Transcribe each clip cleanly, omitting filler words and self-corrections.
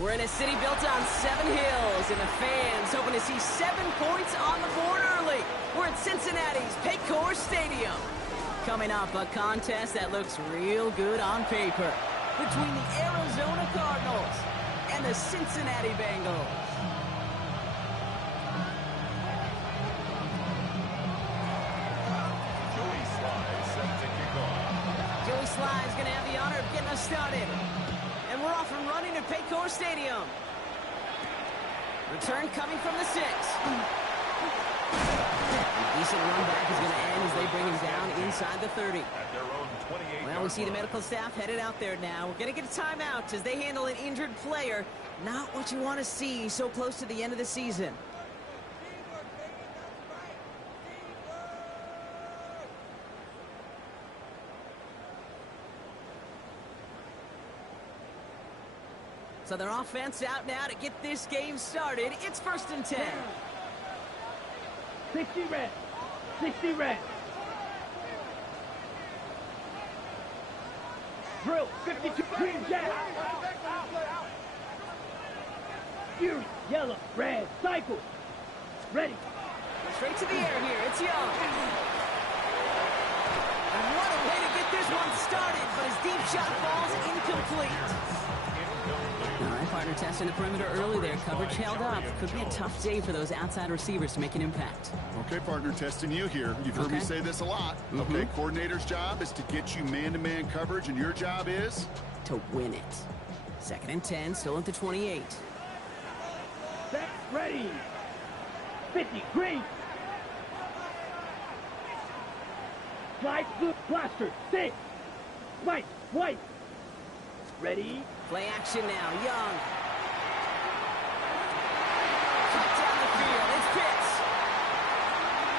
We're in a city built on 7 hills, and the fans hoping to see 7 points on the board early. We're at Cincinnati's Paycor Stadium. Coming up, a contest that looks real good on paper between the Arizona Cardinals and the Cincinnati Bengals. Joey Sly is going to have the honor of getting us started. And we're off and running at Paycor Stadium. Return coming from the 6. A decent run back is going to end as they bring him down inside the 30. Well, we see the medical staff headed out there now. We're going to get a timeout as they handle an injured player. Not what you want to see so close to the end of the season. So their offense out now to get this game started. It's 1st and 10. 60 red. 60 red. Drill. 52 green jack. Fury. Yellow. Red. Cycle. Ready. Straight to the air here. It's Young. And what a way to get this one started, but his deep shot falls incomplete. All right, partner testing the perimeter early there. Coverage held up. Could be a tough day for those outside receivers to make an impact. Okay, partner, testing you here. You've heard me say this a lot. Okay, coordinator's job is to get you man-to-man coverage, and your job is? To win it. 2nd and 10, still at the 28. Set, ready. 50, green. Slide, blue, blaster, 6. White, white. Ready. Play action now. Young. Cut down the field. It's Pitts.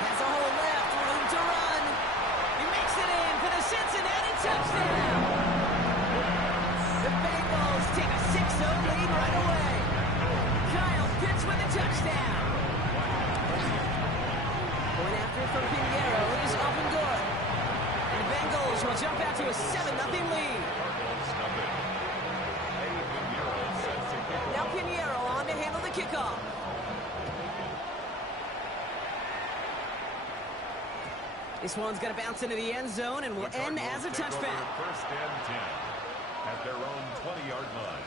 Has a hole left. Room to run. He makes it in for the Cincinnati touchdown. The Bengals take a 6-0 lead right away. Kyle Pitts with the touchdown. Going after it from Pinheiro is up and good. And the Bengals will jump out to a 7-0 lead. Now Pinheiro on to handle the kickoff. This one's going to bounce into the end zone and will end as a touchback. 1st and 10 at their own 20-yard line.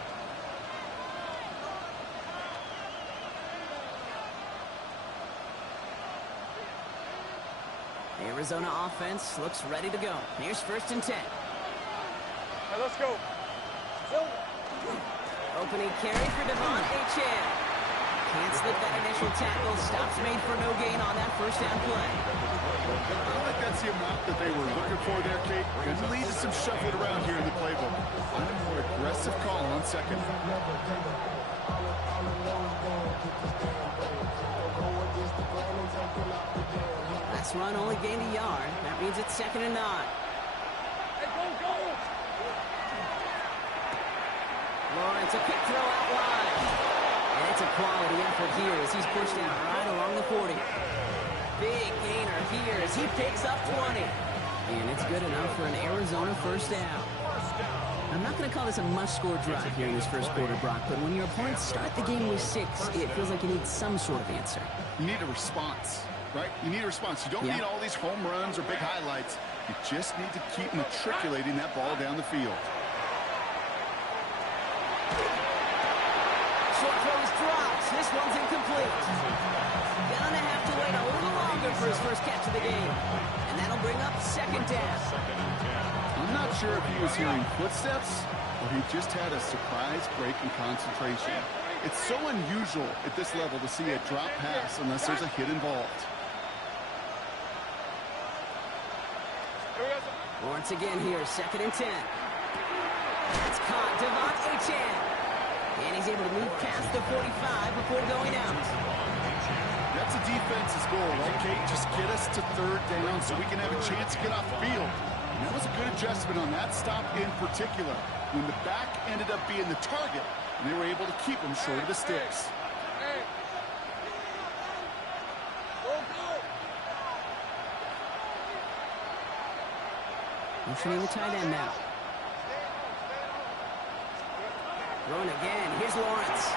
The Arizona offense looks ready to go. Here's 1st and 10. Right, let's go. Opening carry for Devon Achane. Can't slip that initial tackle. Stops made for no gain on that 1st down play. I think that's the amount that they were looking for there, Kate. Going to lead to some shuffling around here in the playbook. On a more aggressive call on 2nd. Last run only gained a yard. That means it's 2nd and 9. Lawrence, a quick throw out wide. And it's a quality effort here as he's pushed out right along the 40. Big gainer here as he picks up 20. And it's good enough for an Arizona 1st down. I'm not going to call this a must-score drive here in this 1st quarter, Brock, but when your opponents start the game with 6, it feels like you need some sort of answer. You need a response, right? You need a response. You don't need all these home runs or big highlights. You just need to keep matriculating that ball down the field. Short throws drops. This one's incomplete. Gonna have to wait a little longer for his 1st catch of the game. And that'll bring up 2nd down. I'm not sure if he was hearing footsteps or he just had a surprise break in concentration. It's so unusual at this level to see a drop pass unless there's a hit involved. Once again here, 2nd and 10. That's caught. Devon Achane. And he's able to move past the 45 before going out. That's a defense's goal, right, Kate? Just get us to 3rd down so we can have a chance to get off the field. And that was a good adjustment on that stop in particular, when the back ended up being the target, and they were able to keep him short of the sticks. Motioning the tight end now. Run again. Here's Lawrence.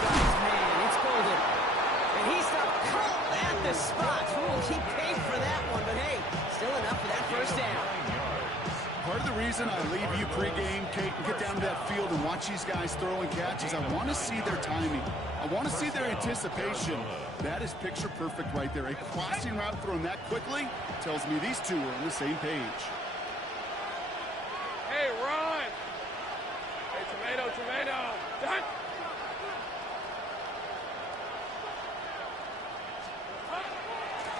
Got his man. It's Golden. And he's caught at the spot. Ooh, he paid for that one, but hey, still enough for that first down. Part of the reason I leave you pregame, Kate, and get down to that field and watch these guys throw and catch is I want to see their timing. I want to see their anticipation. That is picture perfect right there. A crossing route thrown that quickly tells me these two are on the same page. Hey, run! Hey, tomato, tomato! Done!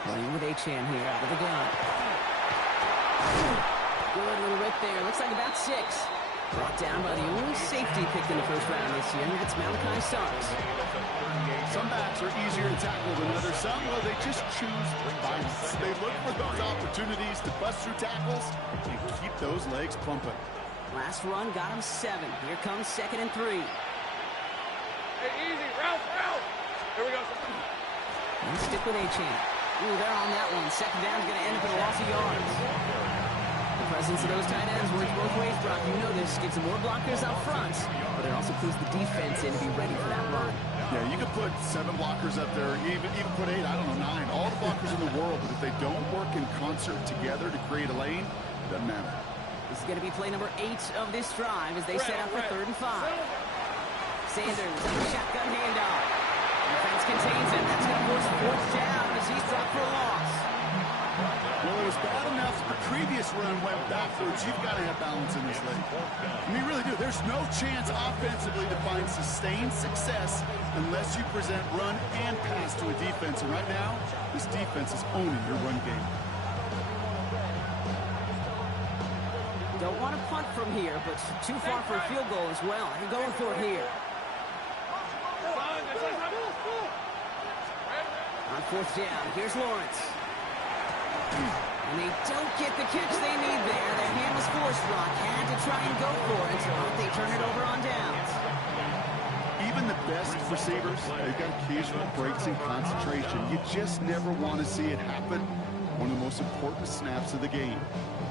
Playing with Achan here out of the gun. Good little rip there. Looks like about 6. Brought down by the only safety picked in the first round this year. It's Malachi Starks. Some backs are easier to tackle than others. Some, well, they just choose violence. They look for those opportunities to bust through tackles and keep those legs pumping. Last run got him 7. Here comes 2nd and 3. Hey, easy, Ralph, Ralph! Here we go. And stick with Achan. Ooh, they're on that one. 2nd down's going to end up with a loss of yards. The presence of those tight ends works both ways, Brock. You know this. Gives them more blockers up front, but it also clues the defense in to be ready for that run. Yeah, you could put 7 blockers up there, even put 8, I don't know, 9. All the blockers in the world, but if they don't work in concert together to create a lane, it doesn't matter. This is going to be play number 8 of this drive as they set up for 3rd and 5. Sanders, shotgun handoff. Defense contains him. That's going to force 4th down as he's dropped for a loss. Well, it was bad enough the previous run went backwards. You've got to have balance in this league. I mean, you really do. There's no chance offensively to find sustained success unless you present run and pass to a defense. And right now, this defense is owning your run game. Don't want to punt from here, but too far for a field goal as well. You're going for it here. On 4th down, here's Lawrence. And they don't get the catch they need there. Their hand was forced, Rock. Had to try and go for it, but they turn it over on downs. Even the best receivers, they've got occasional breaks in concentration. You just never want to see it happen. One of the most important snaps of the game.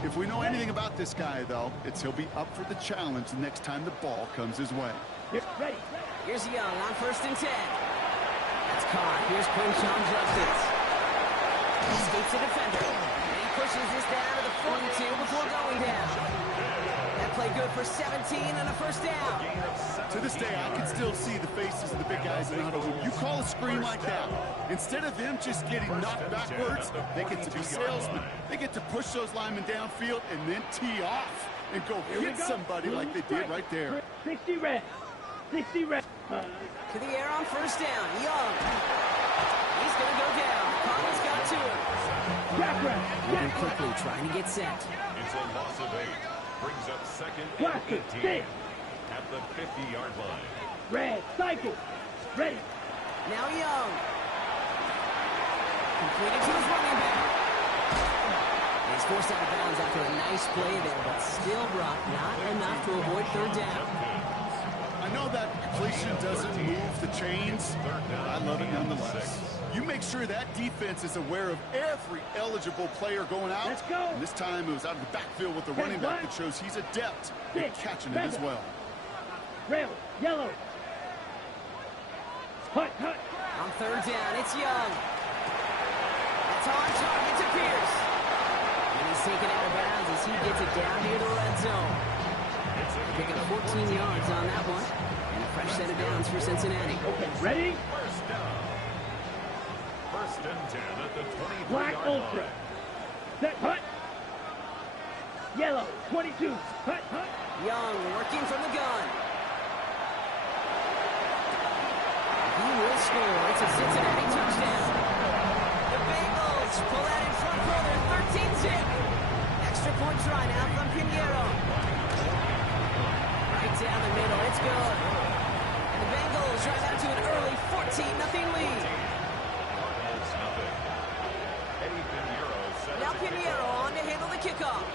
If we know anything about this guy, though, it's he'll be up for the challenge the next time the ball comes his way. Ready. Here's Young on 1st and 10. That's caught. Here's Quinshon Justice. Escapes the defender. And he pushes this down to the 42 before going down. That play good for 17 and a 1st down. To this day, I can still see the faces of the big guys in the huddle. When you call a screen like that, instead of them just getting knocked backwards, they get to be salesmen. They get to push those linemen downfield and then tee off and go hit somebody like they did right there. 60 red. 60 red. To the air on 1st down. Young. He's going to go down. Conley's got to him. Moving quickly, trying to get set. It's a loss of 8. Brings up 2nd and 18 at the 50-yard line. Red. Cycle. Ready. Now Young. Completed to his running back. He's forced out of bounds after a nice play there, but still, Brock, not enough to avoid 3rd down. I know that completion doesn't move the chains, but I love it nonetheless. You make sure that defense is aware of every eligible player going out. Let's go. And this time it was out of the backfield with the running back that shows he's adept at catching it as well. Rail. Yellow. Hut. On 3rd down, it's Young. That's on target to Pierce. And he's taken out of bounds as he gets it down near the red zone. Picking up 14 yards on that one. And a fresh set of downs for Cincinnati. Okay, ready? 1st down. 1st and 10 at the 23-yard Black Ultra. line. Set. Hut. Yellow. 22. Hut. Young working from the gun. He will score. It's a Cincinnati touchdown. The Bengals pull out in front for their 13th hit. Extra point try now from Pinheiro. Right down the middle. It's good. And the Bengals drive out to an early 14-0 lead. Now Pinheiro on to handle the kickoff.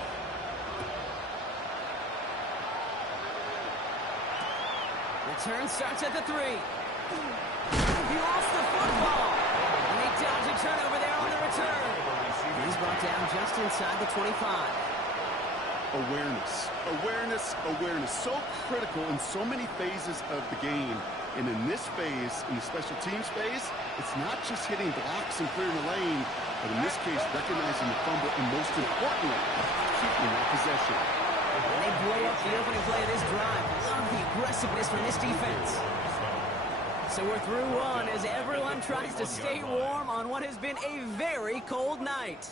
Return starts at the 3. He lost the football. And they dodge a turnover there on the return. He's brought down just inside the 25. Awareness, awareness, awareness. So critical in so many phases of the game. And in this phase, in the special teams phase, it's not just hitting blocks and clearing the lane, but in this case, recognizing the fumble and most importantly, keeping that possession. And they blow up the opening play of this drive. Love the aggressiveness from this defense. So we're through one as everyone tries to stay warm on what has been a very cold night.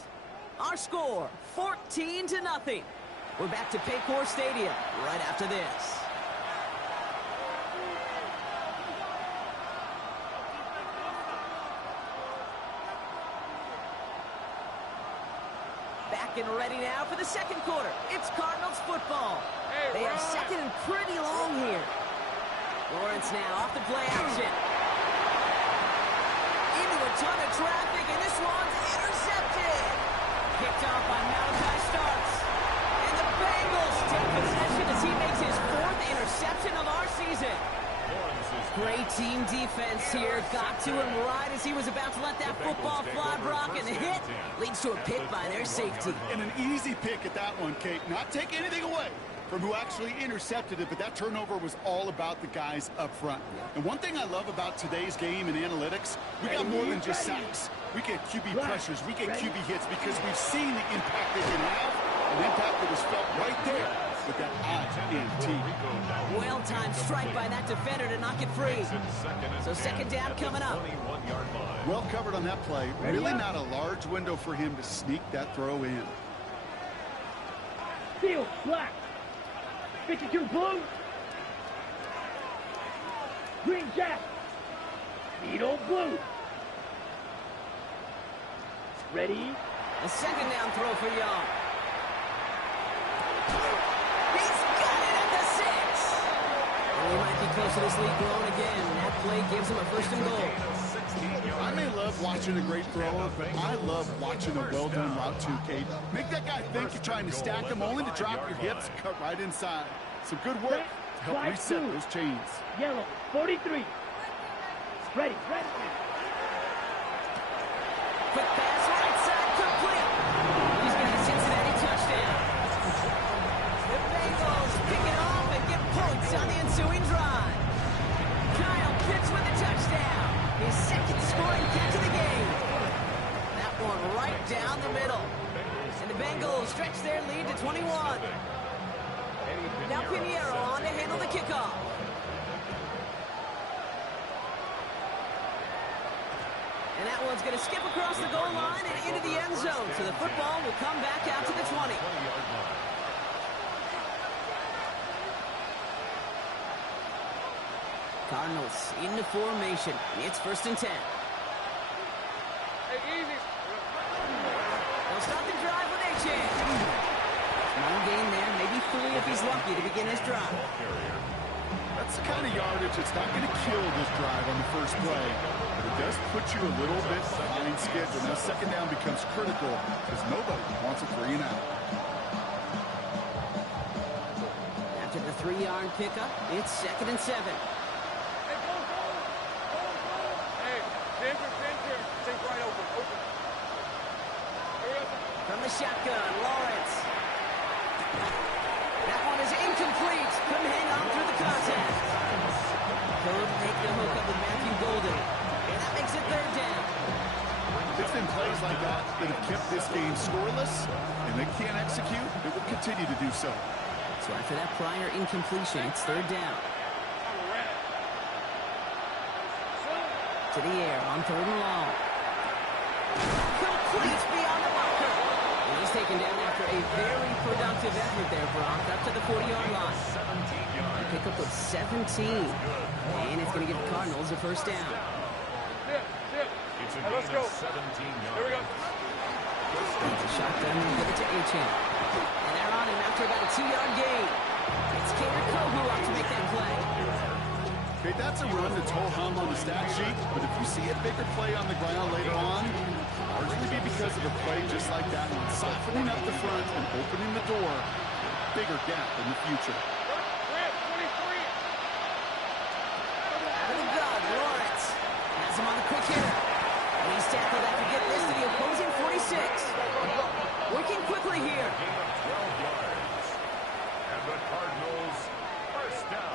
Our score, 14-0. We're back to Paycor Stadium right after this. Back and ready now for the second quarter. It's Cardinals football. They are second and pretty long here. Lawrence now off the play action. Into a ton of traffic, and this one's intercepted. Picked off by Malachi Starks. And the Bengals take possession as he makes his 4th interception of our season. Great team defense here. Got to him right as he was about to let that football fly, Brock, and the hit leads to a pick by their safety. And an easy pick at that one, Kate. Not take anything away from who actually intercepted it, but that turnover was all about the guys up front. And one thing I love about today's game and analytics, we got more than just sacks. We get QB pressures, we get QB hits because we've seen the impact they can have, an impact that was felt right there with that INT. Well-timed strike by that defender to knock it free. So second down coming up. Well covered on that play. Really not a large window for him to sneak that throw in. Field, black. 52 blue. Green jack. Needle blue. Ready? A second down throw for Young. He's got it at the 6. And he might be close to this lead growing again. That play gives him a 1st and goal. I may love watching a great thrower, but I love watching a well-done route too, Kate. Make that guy think you're trying to stack him, only to drop your hips, cut right inside. Some good work to help reset those chains. Yellow, 43. Ready. Quick pass, right side, complete. He's got a Cincinnati touchdown. The Bengals pick it off and get points on the ensuing drive. Kyle Pitts with a touchdown. His 2nd scoring catch of the game. That one right down the middle. And the Bengals stretch their lead to 21. Now Pinheiro on to handle the kickoff. And that one's going to skip across the goal line and into the end zone. So the football will come back out to the 20. Cardinals into formation. It's 1st and 10. Hey, easy. They'll start the drive with A-Chan. Small gain there, maybe 3 if he's lucky to begin his drive. That's the kind of yardage that's not going to kill this drive on the first play. But it does put you a little bit behind schedule. Now second down becomes critical because nobody wants a 3 and out. After the 3-yard pickup, it's 2nd and 7. Think right open. From the shotgun, Lawrence. That one is incomplete. Couldn't hang on through the contact. Couldn't make the hook up with Matthew Golden. And that makes it 3rd down. It's been plays like that that have kept this game scoreless, and they can't execute. It will continue to do so. So after that prior incompletion, it's 3rd down. To the air on 3rd and long. Complete beyond the marker. And he's taken down after a very productive effort there, Brock, up to the 40-yard line. A pickup of 17. And it's going to give the Cardinals a 1st down. Hey, let's go. 17 yards. Here we go. It's a shotgun and give it to A-Chan. And they're on him after about a 2-yard gain. It's Kader Kohu up to make that play. Okay, that's a run that's ho-hum on the stat sheet, but if you see a bigger play on the ground later on, largely be because of a play just like that one, softening up the front and opening the door, bigger gap in the future. Out of the gun, Lawrence has him on the quick hitter. And he's tackled after getting this to the opposing 46. Working quickly here. the Cardinals first down.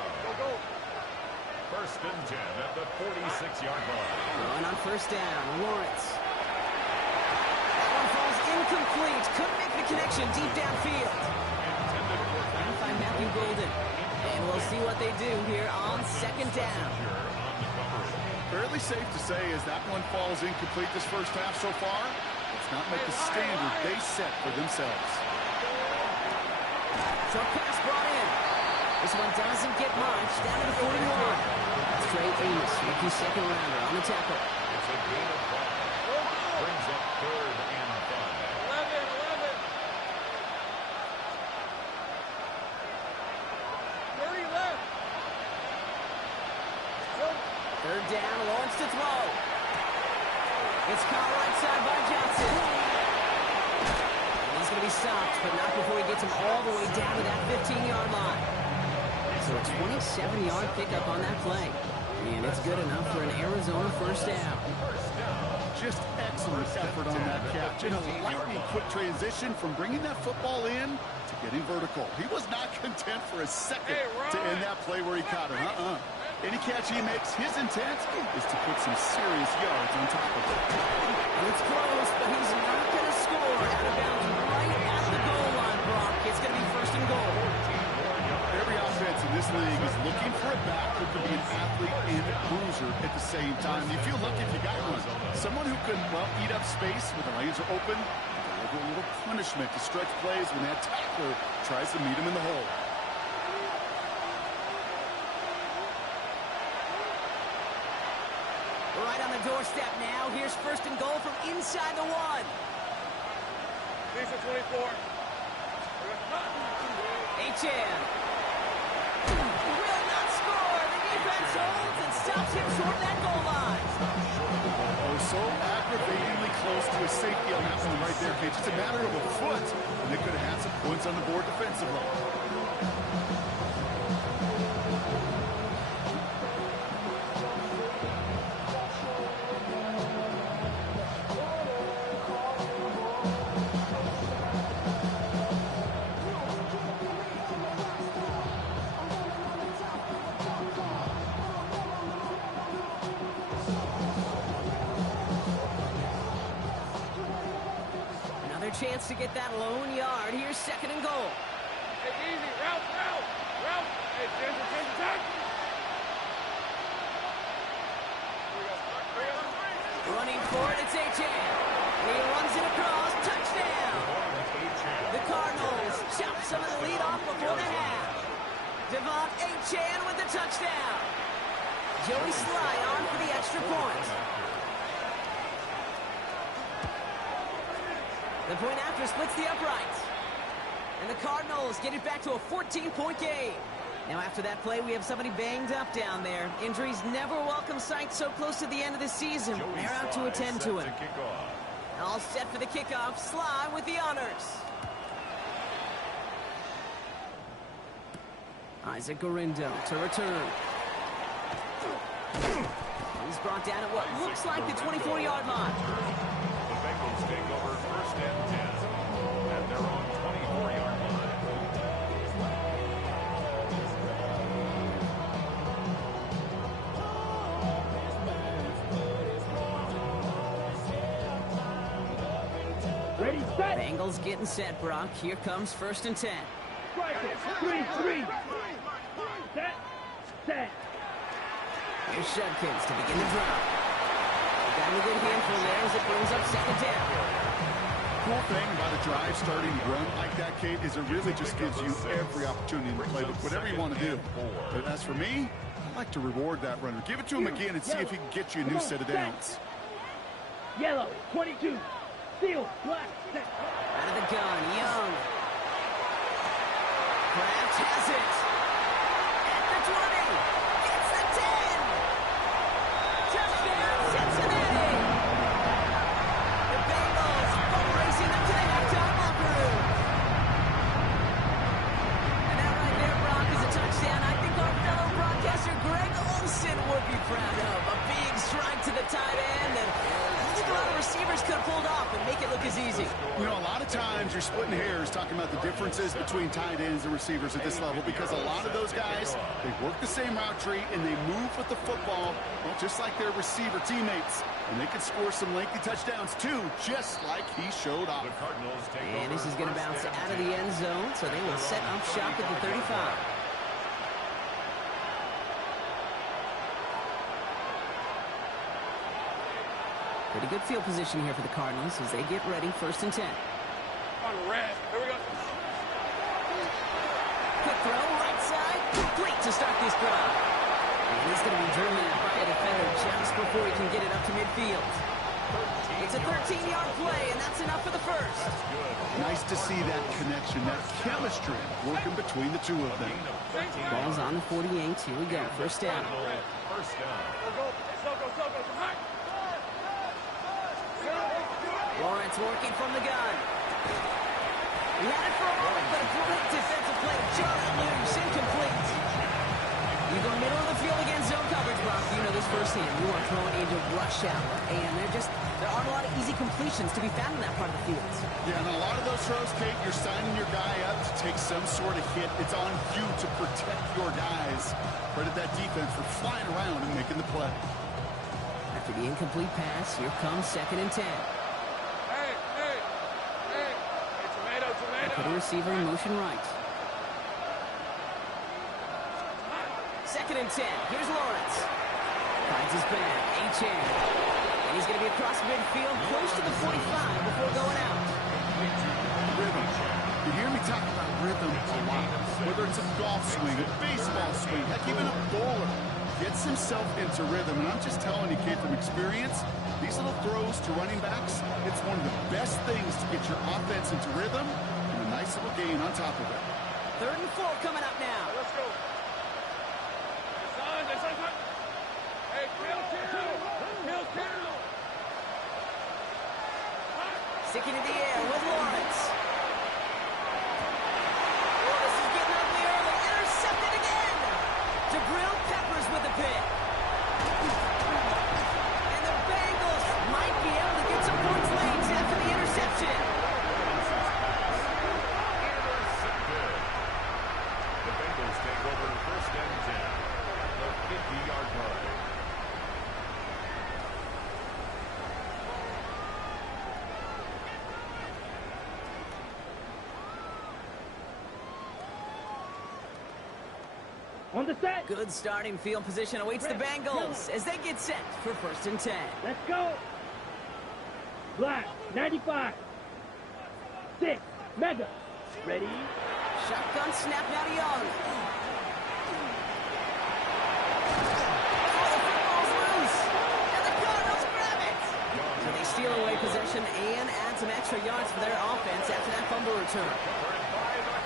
First and 10 at the 46-yard line. Going on first down, Lawrence. That one falls incomplete. Couldn't make the connection deep downfield. Trying to find Matthew Golden. And we'll see what they do here on second down. Fairly safe to say as that one falls incomplete this first half so far, let's not make the standard they set for themselves. Short pass brought in. This one doesn't get much. Down to the 41. That's Trey Amos, rookie second rounder on the tackle. It's a gain of 5. Brings up third and 5. 11. 30 left. Third down, Lawrence to throw. It's caught right side by Johnson. And he's going to be stopped, but not before he gets him all the way down to that 15-yard line. So a 27-yard pickup on that play. And it's good enough for an Arizona first down. Just excellent effort on that catch. In a lightning quick transition from bringing that football in to getting vertical. He was not content for a second to end that play where he caught it. Any catch he makes, his intent is to put some serious yards on top of it. And it's close, but he's not going to score. Out of bounds right at the goal line, Brock. It's going to be first and goal. Every offense in this league is looking for a back who can be an athlete and a bruiser at the same time. You feel lucky if you got one. Someone who can, well, eat up space when the lanes are open, and deliver a little punishment to stretch plays when that tackler tries to meet him in the hole. Right on the doorstep now. Here's first and goal from inside the 1. Lisa 24. H.N. will not score. The defense holds and stops him short of that goal line. Oh, so aggravatingly close to a safety on that one right there, Kate. Just a matter of a foot, and they could have had some points on the board defensively. Chance to get that lone yard. Here's second and goal. Hey, easy. Route. Hey, Jensen, attack. Running for it, it's H.N. He runs it across. Touchdown. The Cardinals chop some of the lead off before the half. Devon H.N. with the touchdown. Joey Sly on for the extra point. The point after splits the uprights. And the Cardinals get it back to a 14-point game. Now after that play, we have somebody banged up down there. Injuries never a welcome sight so close to the end of the season. They're out to attend to him. All set for the kickoff. Sly with the honors. Isaac Gorindo to return. He's brought down at what looks like the 24-yard line. The Bengals take over first and 10 at their own 24-yard line. Ready, set. Bengals getting set, Brock. Here comes first and 10. Strike it. 3-3. Set. Here's Shudkins to begin the drive. Got a good handful there as it brings up second down. Cool thing about a drive starting to run like that, Kate, is it really just gives you every opportunity to play with whatever you want to do. But as for me, I like to reward that runner. Give it to him again and see if he can get you a new set of downs. Yellow, 22. Steel, black, set. Out of the gun, Young. Kraft has it. At the 20. Gets the 10. Touchdown, Cincinnati. The Bengals are racing up to the halftime locker room. And that right there, Brock, is a touchdown I think our fellow broadcaster Greg Olson would be proud of. A big strike to the tight end, and I think a lot of receivers could have pulled off and make it look as easy. You know, a lot of times you're splitting hairs talking about the differences between tight ends and receivers at this level because a lot of those guys, they work the same route tree and they move with the football, well, just like their receiver teammates. And they can score some lengthy touchdowns, too, just like he showed off. And this is going to bounce out of the end zone, so they will set up shop at the 35. Pretty good field position here for the Cardinals as they get ready, 1st and 10. On the red. Here we go. Quick throw, right side, complete to start this drive. And he's going to be driven out by a defender just before he can get it up to midfield. It's a 13-yard play, and that's enough for the first. Nice to see that connection, that chemistry working between the two of them. Ball's on the 48. Here we go, 1st down. First down. Go. Come on. Lawrence working from the gun. He had it for a moment, but a great defensive play. Jarred it loose, incomplete. You go middle of the field against zone coverage, Brock. You know this firsthand. You are throwing into rush hour, and there aren't a lot of easy completions to be found in that part of the field. Yeah, and a lot of those throws, Kate, you're signing your guy up to take some sort of hit. It's on you to protect your guys. Credit that defense for flying around and making the play. After the incomplete pass, here comes 2nd and 10. Put a receiver in motion right. 2nd and 10. Here's Lawrence. Finds his back. H-hand. And he's going to be across midfield, close to the 45 before going out. Rhythm. You hear me talk about rhythm a lot. Whether it's a golf swing, a baseball swing, heck, even a bowler gets himself into rhythm. And I'm just telling you, kid, from experience, these little throws to running backs, it's one of the best things to get your offense into rhythm. Nice little gain on top of it. 3rd and 4 coming up now. Let's go. Hey, Bill Carroll. Sticking in the air with Lawrence. Oh, this is getting ugly early. Intercepted again. Jabril Peppers with the pick. And the Bengals might be able to get some points late after the interception. Take over 1st and 10. The 50-yard line. On the set. Good starting field position awaits the Bengals as they get set for 1st and 10. Let's go. Black, 95. 6, Mega. Ready? Shotgun snap now to Young. So they steal away possession and add some extra yards for their offense after that fumble return.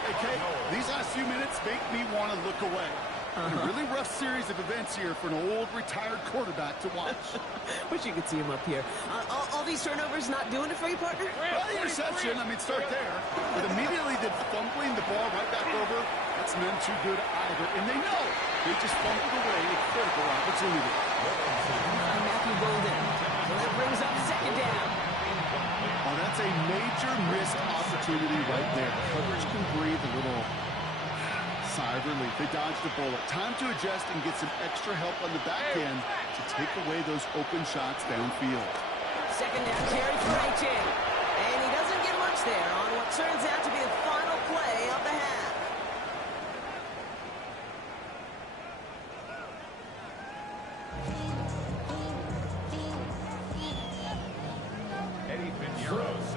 Hey, Kate, these last few minutes make me want to look away. A really rough series of events here for an old retired quarterback to watch. Wish you could see him up here. All these turnovers not doing it for you, partner? Well, the interception, I mean, start there. But immediately did fumbling the ball right back over. That's none too good either. And they know they just fumbled away a critical opportunity. Matthew Golden. So that brings up 2nd down. Oh, that's a major missed opportunity right there. Coverage can breathe a little sigh of relief. They dodged a bullet. Time to adjust and get some extra help on the back end to take away those open shots downfield. 2nd down carry for H.A. And he doesn't get much there on what turns out to be the final play of the half.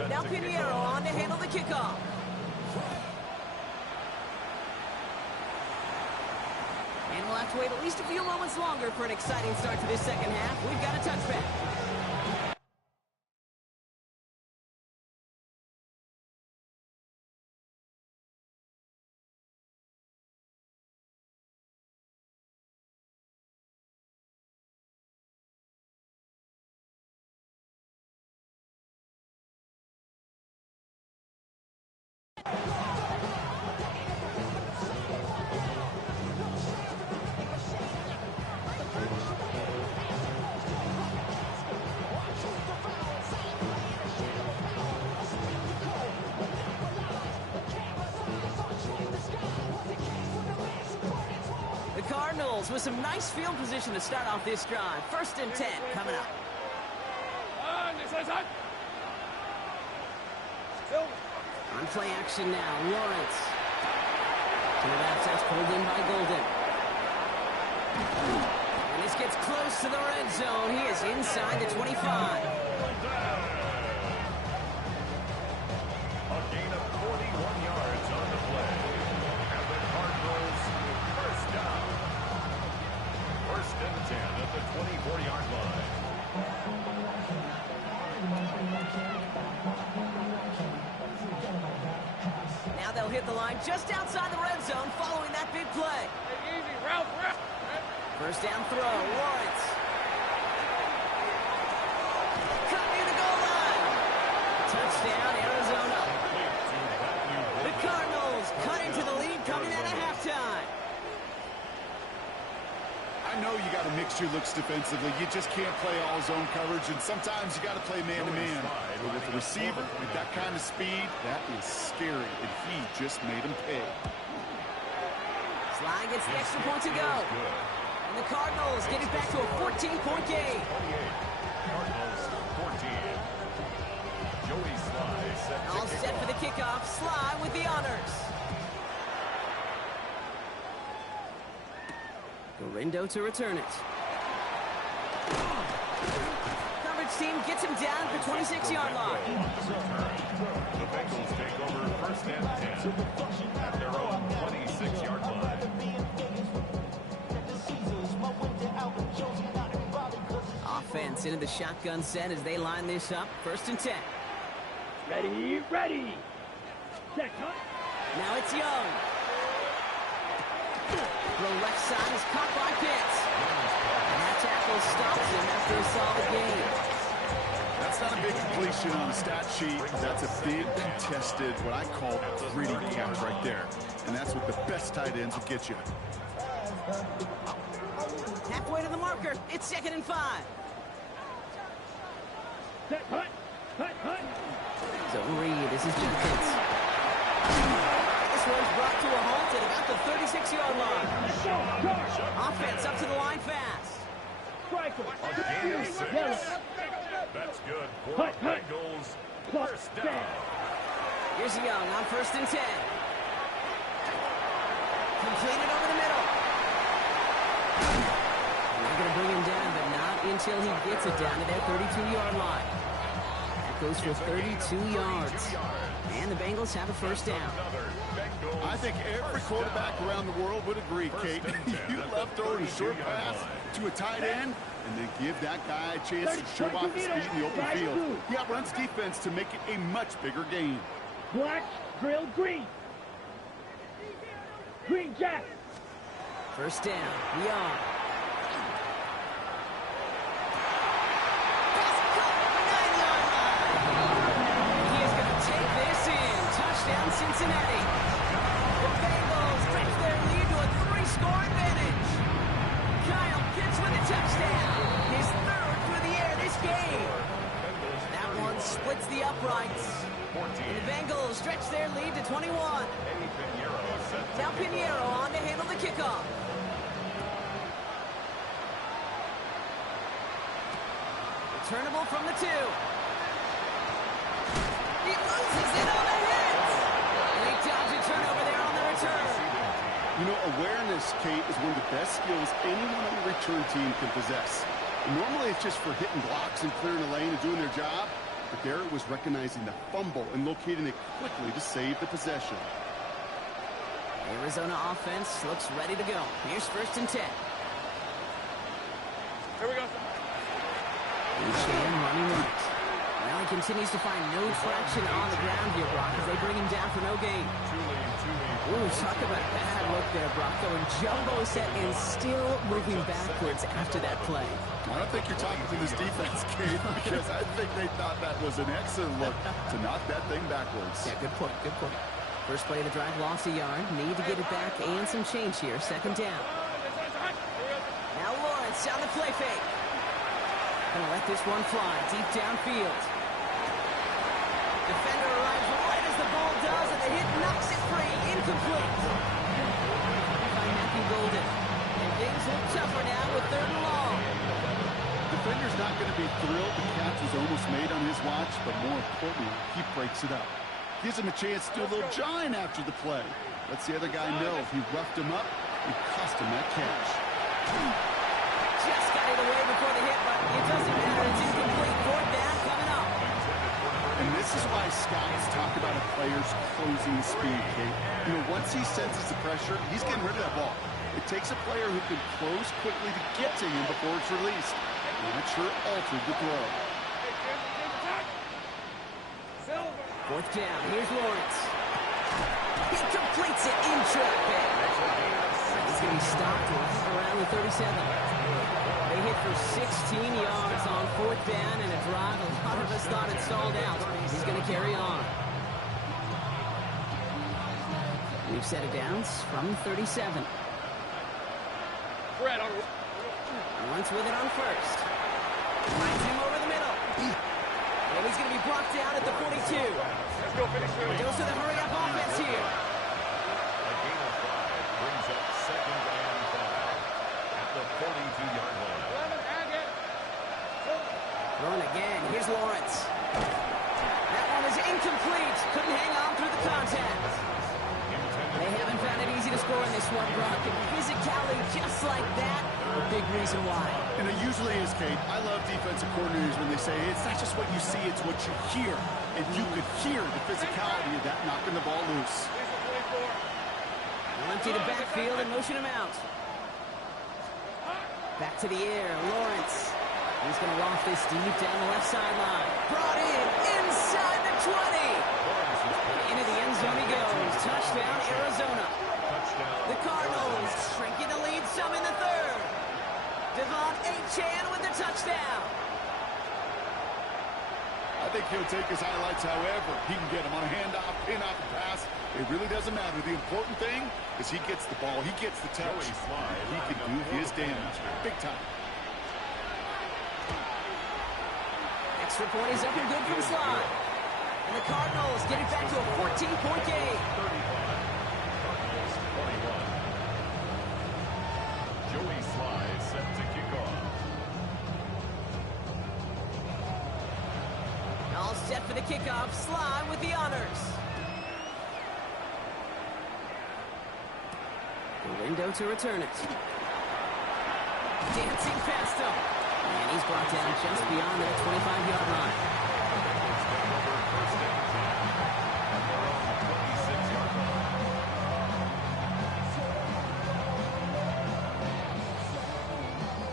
Now Pinheiro on to handle the kickoff. And we'll have to wait at least a few moments longer for an exciting start to this 2nd half. We've got a touchback. Bengals with some nice field position to start off this drive. 1st and 10 coming up. On play action now, Lawrence. To the left, that's pulled in by Golden. And this gets close to the red zone. He is inside the 25. A gain of 41 yards on the play. And the Cardinals first down. 1st and 10 at the 24-yard line. Now they'll hit the line just outside the red zone following that big play. Easy, route. 1st down throw, Lawrence. Cut near the goal line. Touchdown, Arizona. The Cardinals cut into the lead coming out of halftime. I know you got to mix your looks defensively. You just can't play all zone coverage, and sometimes you got to play man-to-man. But with the receiver, with that kind of speed, that is scary, and he just made him pay. Sly gets the extra point to go. And the Cardinals get it back to a 14-point game. Cardinals 14. Joey Sly set to All set for the kickoff. Sly with the honors. Gorindo to return it. Coverage team gets him down at the 26-yard line. The Bengals take over 1st and 10 at their own 26-yard line. Offense into the shotgun set as they line this up. 1st and 10. Ready. Set, cut. Now it's Young. The left side is caught by Pitts. And that tackle stops him after a solid gain. That's not a big completion on the stat sheet. That's a big contested, what I call gritty catch right there. And that's what the best tight ends will get you. Halfway to the marker. It's 2nd and 5. Set, hut. Zone read. This is Jenkins. This one's brought to a halt at about the 36-yard line. Let's go. Charge. Offense up to the line fast. Striker. A gain of 6. That's good for the Bengals. 1st down. Here's Young on 1st and 10. Completed over the middle. They're going to bring him down, but not until he gets it down to that 32-yard line. That goes for 32 yards. And the Bengals have a 1st down. I think every quarterback around the world would agree, Kate. You love throwing a short pass to a tight end and then give that guy a chance to show off his speed in the open field. He outruns defense to make it a much bigger gain. Black, drill, green. Green jack. 1st down. Young. Touchdown, Cincinnati. The Bengals stretch their lead to a 3-score advantage. Kyle Pitts with a touchdown. His 3rd through the air this game. That one splits the uprights. And the Bengals stretch their lead to 21. Now Pinheiro on to handle the kickoff. Returnable from the 2. He loses it on the hit. They dodge a turnover there on the return. You know, awareness, Kate, is one of the best skills anyone on the return team can possess. Normally it's just for hitting blocks and clearing the lane and doing their job, but there it was recognizing the fumble and locating it quickly to save the possession. Arizona offense looks ready to go. Here's 1st and 10. Here we go. Shane running right. Now he continues to find no traction on the ground here, Brock, as they bring him down for no gain. Ooh, talk about a bad look there, Brock, going jumbo set and still moving backwards after that play. I don't think you're talking to this defense, Kate, because I think they thought that was an excellent look to knock that thing backwards. Yeah, good point, good point. First play of the drive, lost a yard. Need to get it back and some change here. 2nd down. Now Lawrence on the play fake. Gonna let this one fly deep downfield. Defender arrives right as the ball does, and the hit knocks it free. Incomplete. By Matthew Golden. And Things look tougher now with 3rd and long. Defender's not going to be thrilled the catch was almost made on his watch, but more importantly, he breaks it up. Gives him a chance to do a little giant after the play. Lets the other guy know if he roughed him up, it cost him that catch. Just got it away before the hit, but it doesn't matter. It's incomplete. 4th down coming up. And this is why scouts talk about a player's closing speed, Kate. You know, once he senses the pressure, he's getting rid of that ball. It takes a player who can close quickly to get to him before it's released. And that sure altered the throw. 4th down. Here's Lawrence. He completes it in traffic. He's going to be stopped around the 37. They hit for 16 yards on 4th down and a drive a lot of us thought it stalled out. He's going to carry on. We've set it downs from 37. Lawrence with it on 1st. Finds him over the middle. And he's going to be brought down at the 42. Let's go finish it. Goes to the hurry-up offense here. A gain of 5 brings up 2nd and 5 at the 42-yard line. Throwing again. Here's Lawrence. That one is incomplete. Couldn't hang on through the contact. They haven't found it easy to score in this one, Brock. And physicality just like that, a big reason why. And it usually is, Kate. I love defensive coordinators when they say it's not just what you see, it's what you hear. And you could hear the physicality of that knocking the ball loose. They'll empty the backfield and motion him out. Back to the air. Lawrence. He's going to loft this deep down the left sideline. Brought in inside the 20. Into the end zone he goes. Touchdown, Arizona. The Cardinals shrinking the lead some in the 3rd. Devon Achane with the touchdown. I think he'll take his highlights however he can get them on a handoff, pin-off, and pass. It really doesn't matter. The important thing is he gets the ball. He gets the touch. He can do his damage. Big time. Extra point is up and good from Sly. And the Cardinals get it back to a 14-point game. 35. Cardinals 21. Joey Sly set to kick off. All set for the kickoff. Sly with the honors. The window to return it. Dancing past him. And he's brought down just beyond that 25-yard line.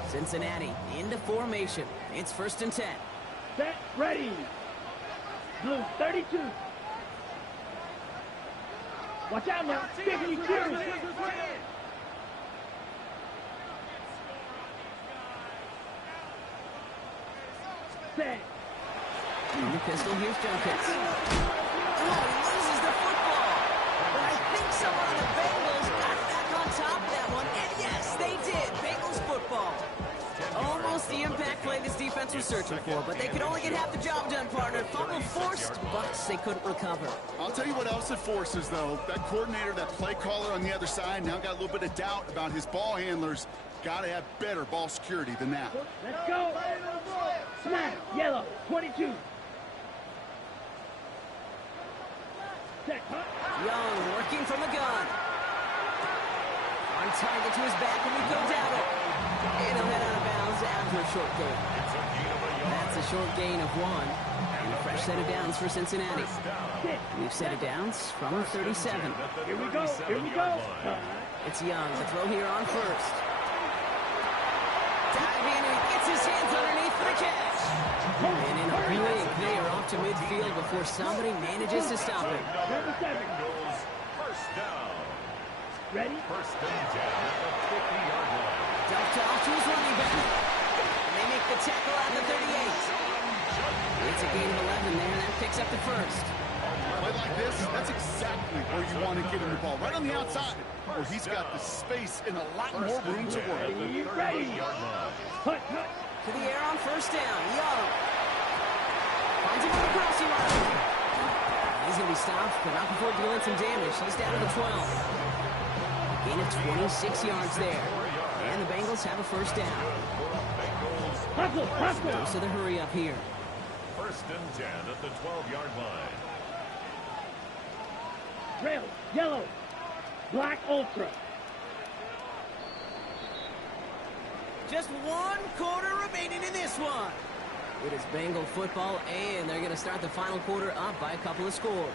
Cincinnati into formation. It's 1st and 10. Set, ready. Blue 32. Watch out now. 52. Set. In the pistol, here's Jenkins. Oh, he loses the football. But I think someone on the Bengals got back on top of that one. And yes, they did. Bengals football. Almost the impact play this defense was searching for, but they could only get half the job done, partner. Fumble forced, but they couldn't recover. I'll tell you what else it forces, though. That coordinator, that play caller on the other side, now got a little bit of doubt about his ball handlers. Got to have better ball security than that. Let's go. Snap. Yellow. 22. Set. Young working from the gun. On target to his back, and we go down it. And he'll head out of bounds after a short gain. That's a short gain of 1. And a fresh set of downs for Cincinnati. We've set it downs from 37. Here we go. Here we go. It's Young. The throw here on 1st. Diving, and he gets his hands underneath for the catch. And in a blink, they are off to midfield before somebody manages to stop him. Number 7. First down. Ready? 1st and 10 at the 50-yard line. Dumped off to his running back. And they make the tackle at the 38. It's a gain of 11 there, and that picks up the 1st. Play like this, that's exactly where you want to get him the ball. Right on the outside, where he's got the space and a lot more room to work. Ready? Hut. To the air on 1st down. Young. Finds him on the crossing line. He's going to be stopped, but not before doing some damage. He's down to the 12. Gain of 26 yards there. And And the Bengals have a first down. Hustle, hustle. Goes to the hurry up here. First and 10 at the 12-yard line. Red, yellow, black ultra. Just 1 quarter remaining in this one. It is Bengal football, and they're going to start the final quarter up by a couple of scores.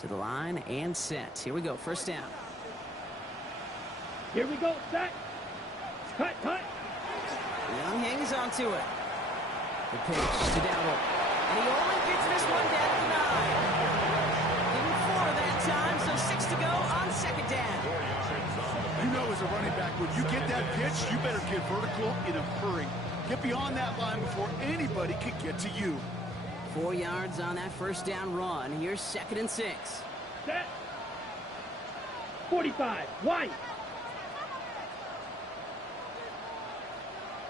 To the line and set. Here we go. First down. Here we go, set. Cut, cut. Young hangs on to it. The pitch to Dowdle. And he only gets this one down at the 9. Give him 4 that time, so 6 to go on second down. You know, as a running back, when you get that pitch, you better get vertical in a hurry. Get beyond that line before anybody can get to you. 4 yards on that first down run. Here's 2nd and 6. Set. 45, white.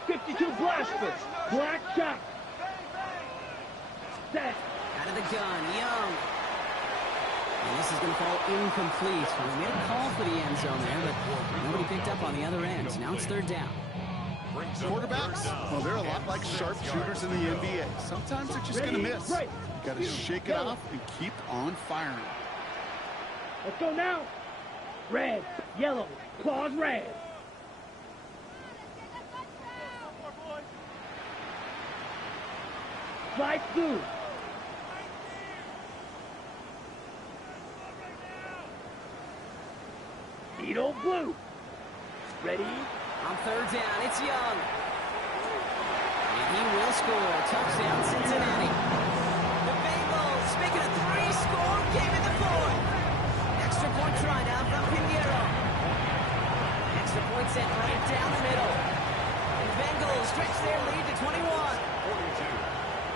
52 blaster, black shot. Set. Out of the gun, Young. And this is going to fall incomplete. Well, they made a call for the end zone there, but nobody picked up on the other end. Now it's 3rd down. Quarterbacks, well, they're a lot like sharpshooters in the NBA. Sometimes they're just going to miss. You got to shake it off and keep on firing. Let's go now. Red, yellow, claws red. Light blue. Needle blue. Ready? On 3rd down, it's Young. And he will score. Touchdown, Cincinnati. The Bengals make it a 3-score game in the 4th. Extra point try now from Pinheiro. Extra point set right down the middle. And the Bengals stretch their lead to 21. 42.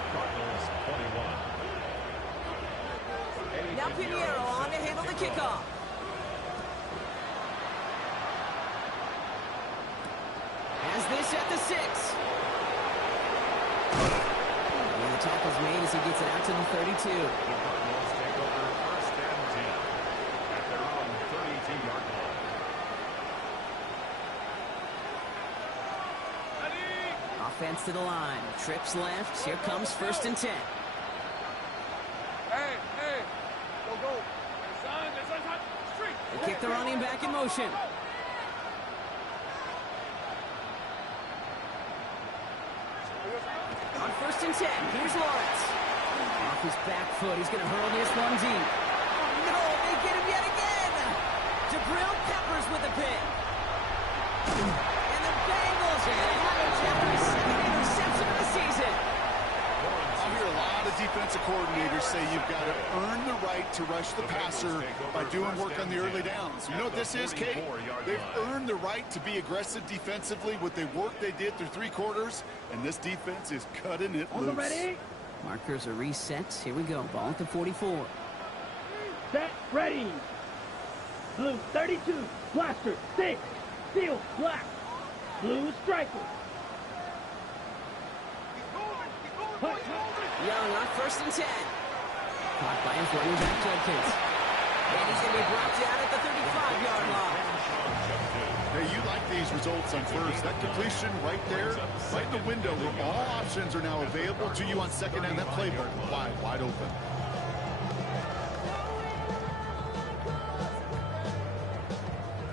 Cardinals 21. Now Pinheiro on to handle the kickoff. Has this at the 6. And the tackle's made as he gets it out to the 32. The Cardinals take over first and 10 at their own 32-yard line. Offense to the line. Trips left. Here comes 1st and 10. Hey, hey. Go, go. Son, street. They kick the running back in motion. On 1st and 10, here's Lawrence. Off his back foot, he's going to hurl this one deep. Oh, no, they get him yet again. Jabril Peppers with the pick. And the Bengals are going to have a Jeffrey's 2nd interception of the season. I hear a lot of defensive coordinators say you've got to earn the right to rush the passer by doing work on the early downs. You know what this is, Kate? They've earned the right to be aggressive defensively with the work they did through 3 quarters, and this defense is cutting it loose. Ready? Markers are reset. Here we go. Ball at the 44. Set, ready. Blue 32, blaster 6, steel black, blue striker. Young on 1st and 10. Caught by his running back, Judkins. And he's going to be brought down at the 35-yard line. Hey, you like these results on first. That completion right there, right in the window where all options are now available to you on second and that playbook wide open.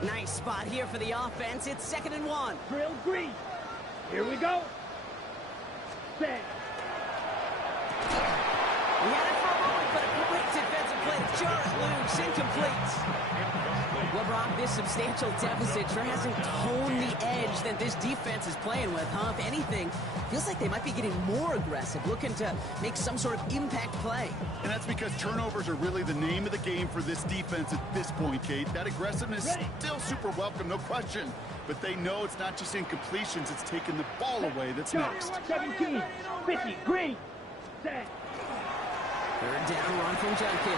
Nice spot here for the offense. It's 2nd and 1. Drill green. Here we go. Set. He had it for a moment, but a quick defensive play to jar it loose. Incomplete. Well, Brock, this substantial deficit sure hasn't toned the edge that this defense is playing with, huh? If anything, feels like they might be getting more aggressive, looking to make some sort of impact play. And that's because turnovers are really the name of the game for this defense at this point, Kate. That aggressiveness is still super welcome, no question. But they know it's not just incompletions, it's taking the ball away that's next. 17, 50, green. Set. 3rd down run from Judkins. And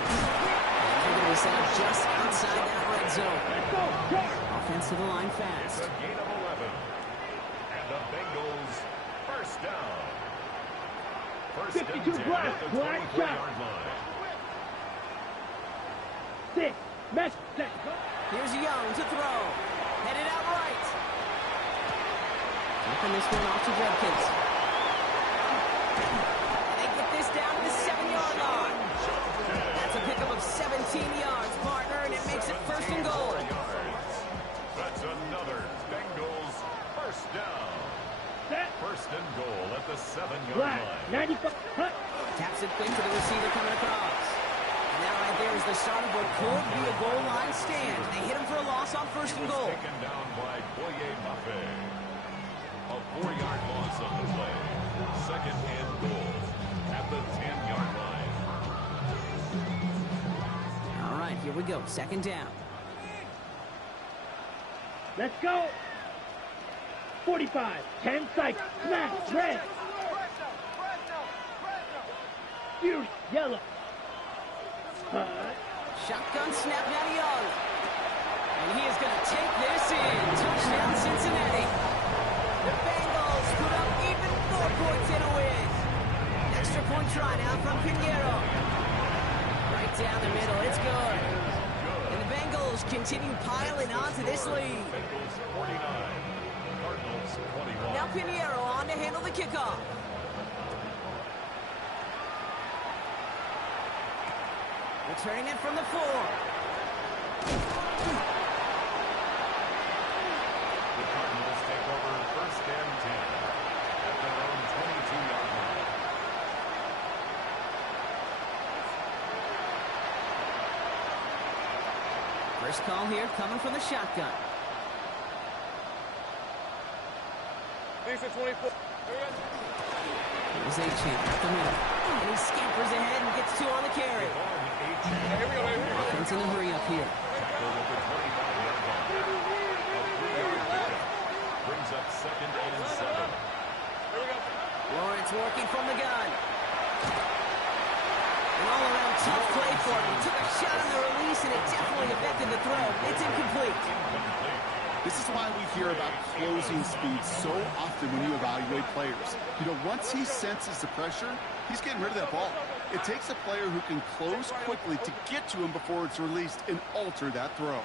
they're going to be set up just outside that red zone. Let's go. Charge. Offense to the line fast. Gain of 11. The Bengals, first down. First and 52 10 black, at the black 23-yard line. 6, match, set, go. Here's Young to throw. Headed out right. Flipping this one off to Judkins. And they get this down to the 7-yard line. That's a pickup of 17 yards, partner, and it makes it first and goal. That's another Bengals first down. Set, First and goal at the 7-yard black, line. 95, hut. Taps it quick to the receiver coming across. And that right there is the start of what could be a goal line stand. They hit him for a loss on first and goal. Taken down by Boye Mafe. A 4-yard loss on the play. Second and goal at the 10-yard line. All right, here we go. Second down. Let's go. 45, 10 seconds, smash, red. Fuse, yellow. Shotgun snap now to Young. And he is going to take this in. Touchdown Cincinnati. The Bengals put up even more points in a win. Extra point try now from Pinheiro. Right down the middle. It's good. And the Bengals continue piling onto this lead. Bengals 49. Cardinals 21. Now Pinheiro on to handle the kickoff. Returning it from the 4. The Cardinals take over first and 10 at their own 22-yard line. First call here coming from the shotgun. Thanks for 24. Here's A-Champ up the middle. And he scampers ahead and gets 2 on the carry. Here we go, here we go. Offense in a hurry up here. Tackled at the 25-yard line. A 3-yard pickup brings up second and 7. Here we go. Lawrence working from the gun. An all-around tough play for him. He took a shot on the release, and it definitely affected the throw. It's incomplete. This is why we hear about closing speed so often when you evaluate players. You know, once he senses the pressure, he's getting rid of that ball. It takes a player who can close quickly to get to him before it's released and alter that throw.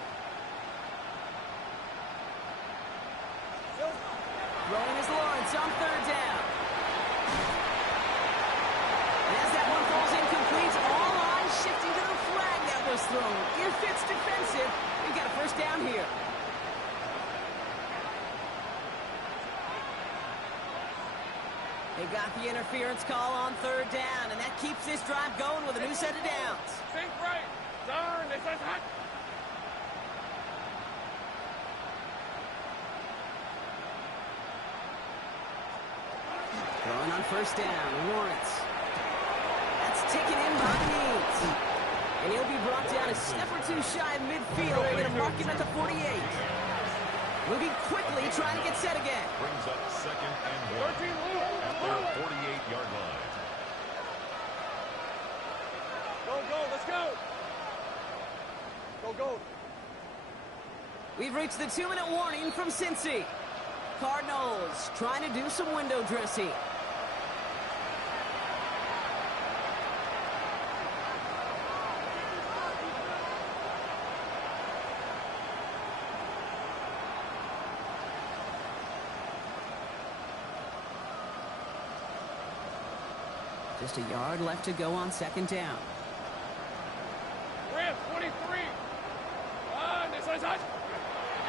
Throwing is Lawrence on third down. And as that one falls incomplete, all eyes shifting to the flag that was thrown. If it's defensive, we got a first down here. They got the interference call on third down, and that keeps this drive going with a new set of downs. Think right. Turn. This is hot. Throwing on first down, Lawrence. That's taken in by Needs. And he'll be brought down a step or two shy of midfield. They're going to mark him at the 48. Moving quickly, trying to get set again. Brings up second and 1 at their 48-yard line. Go, go. Let's go. Go, go. We've reached the 2-minute warning from Cincy. Cardinals trying to do some window dressing. Just a yard left to go on second down. Ramp 23. This is hot.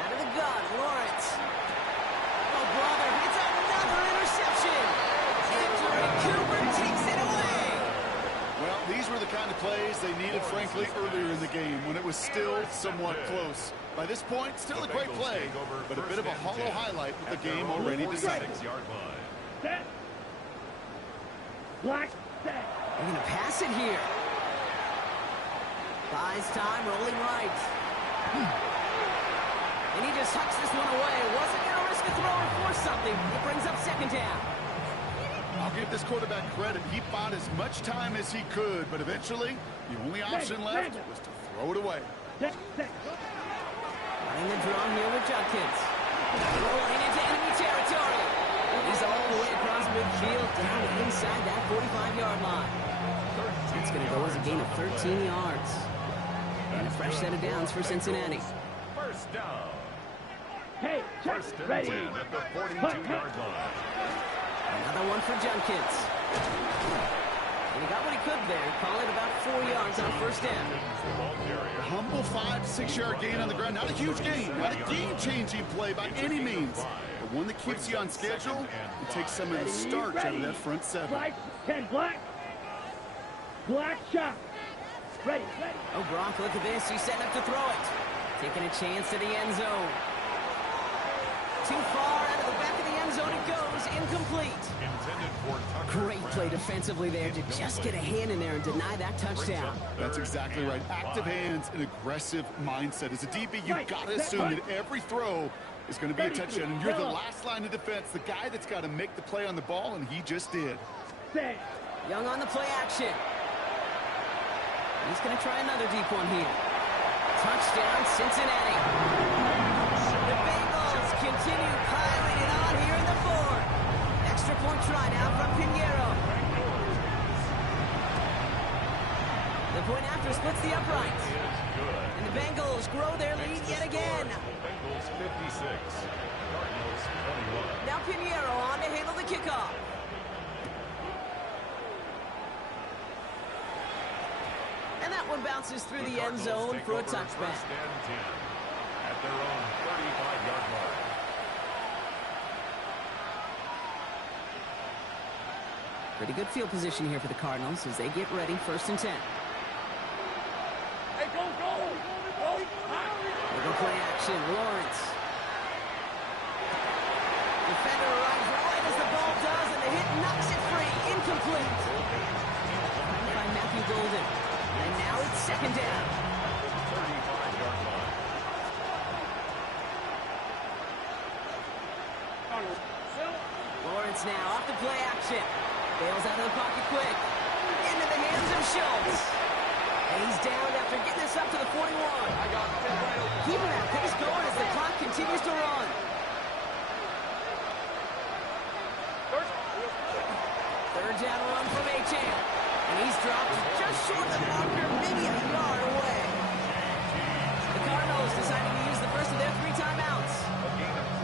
Out of the gun, Lawrence. Oh, brother, it's another interception. Anthony Cooper takes it away. Well, these were the kind of plays they needed, frankly, earlier in the game when it was still somewhat close. By this point, still a great play, but a bit of a hollow highlight with the game already decided. 46-yard line. Set. Black, set. They're going to pass it here. Buys time, rolling right. And he just hucks this one away. Wasn't going to risk a throw or force something. It brings up second down. I'll give this quarterback credit. He bought as much time as he could, but eventually, the only option left was to throw it away. Set, set. Running the draw here with Judkins. Rolling into enemy territory. He's all the way across midfield, down inside that 45-yard line. That's going to go as a gain of 13 yards. And a fresh set of downs for Cincinnati. First down. Hey, check, First and ready. 10 at the 42-yard line. Another one for Junkins. And he got what he could there. Call it about 4 yards on first down. A humble 5-6-yard gain on the ground. Not a huge gain. Not a game-changing play by any means. But one that keeps you on schedule and takes some of the starch out of that front seven. Black, 10 black. Black shot. Ready, ready. Oh, Brock, look at this. He's setting up to throw it. Taking a chance to the end zone. Too far out of the back of the end zone it goes. Incomplete. Great play defensively there to just get a hand in there and deny that touchdown. That's exactly right. Active hands and aggressive mindset. As a DB, you've got to assume that every throw is going to be a touchdown. And you're the last line of defense, the guy that's got to make the play on the ball, and he just did. Young on the play action. He's going to try another deep one here. Touchdown, Cincinnati. The Bengals continue piling it on here in the fourth. Extra point try now from Pinheiro. The point after splits the uprights. And the Bengals grow their lead yet again. Bengals 56, Cardinals 21. Now Pinheiro on to handle the kickoff. And that one bounces through the end zone for a touchback. First and 10 at their own 35-yard line. Pretty good field position here for the Cardinals as they get ready, first and 10. Hey, go, go! Go! They go play action, Lawrence. Defender arrives right as the ball does, and the hit knocks it free. Incomplete. Trying to find Matthew Golden. And now it's second down. 35-yard line. Lawrence now off the play action. Bails out of the pocket quick. Into the hands of Schultz. And he's down after getting this up to the 41. Keeping that pace going as the clock continues to run. Third down run from Achane. And he's dropped just short of the marker, maybe a yard away. The Cardinals deciding to use the first of their 3 timeouts.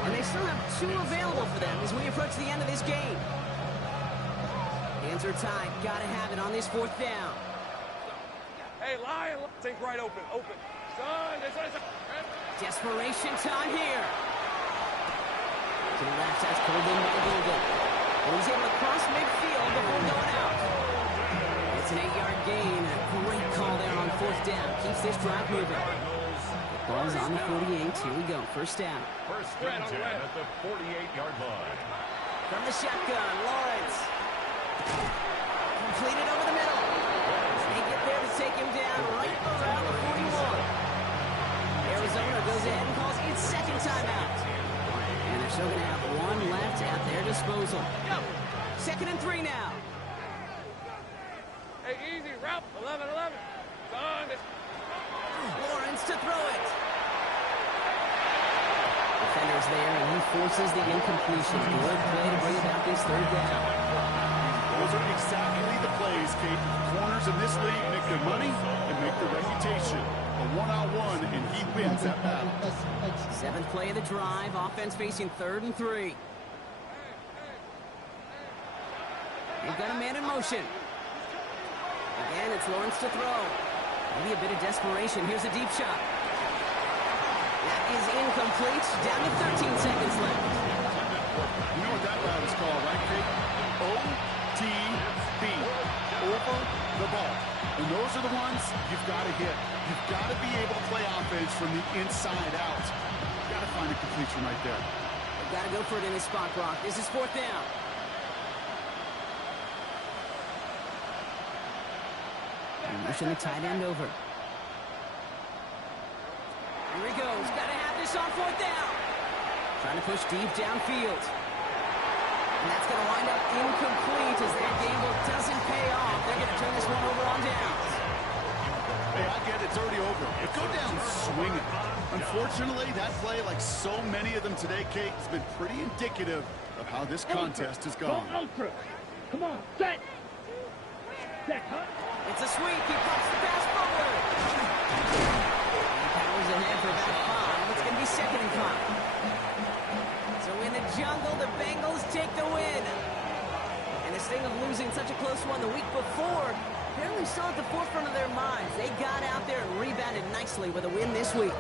And they still have 2 available for them as we approach the end of this game. Hands are tied. Gotta have it on this 4th down. Hey, Lion, think right open, open. Son, Desperation time here. To the left, that's pulled in by Golden. And he's able to cross midfield before going out. It's an 8-yard gain. A great call there on 4th down. Keeps this drive moving. The ball's on the 48. Here we go. First down. First and 10 at the 48-yard line. From the shotgun, Lawrence. Completed over the middle. They get there to take him down right around the 41. Arizona goes ahead and calls its second timeout. And they're still going to have 1 left at their disposal. Second and 3 now. Hey, easy, route, 11-11. Son, Lawrence to throw it. Defender's there, and he forces the incompletion. Good play to bring about this 3rd down. Those are exactly the plays, Kate. The corners in this league make their money and make their reputation. A one-on-one, and he wins that battle. 7th play of the drive. Offense facing 3rd and 3. They've got a man in motion. Again, it's Lawrence to throw. Maybe a bit of desperation. Here's a deep shot. That is incomplete. Down to 13 seconds left. You know what that route is called, right, Kate? OTB. Over the ball. And those are the ones you've got to hit. You've got to be able to play offense from the inside out. You've got to find a completion right there. They've got to go for it in this spot, Brock. This is 4th down. And pushing the tight end over. Here he goes. Got to have this on 4th down. Trying to push deep downfield. And that's going to wind up incomplete as that gamble doesn't pay off. They're going to turn this one over on downs. Hey, I get it. It's already over. But go down swinging. Unfortunately, that play, like so many of them today, Kate, has been pretty indicative of how this contest has gone. Go ultra. Come on, set. Set, huh? It's a sweep. He pops the pass forward. He powers ahead for about 5. It's going to be 2nd and 5. So in the jungle, the Bengals take the win. And the sting of losing such a close one the week before, apparently still at the forefront of their minds. They got out there and rebounded nicely with a win this week.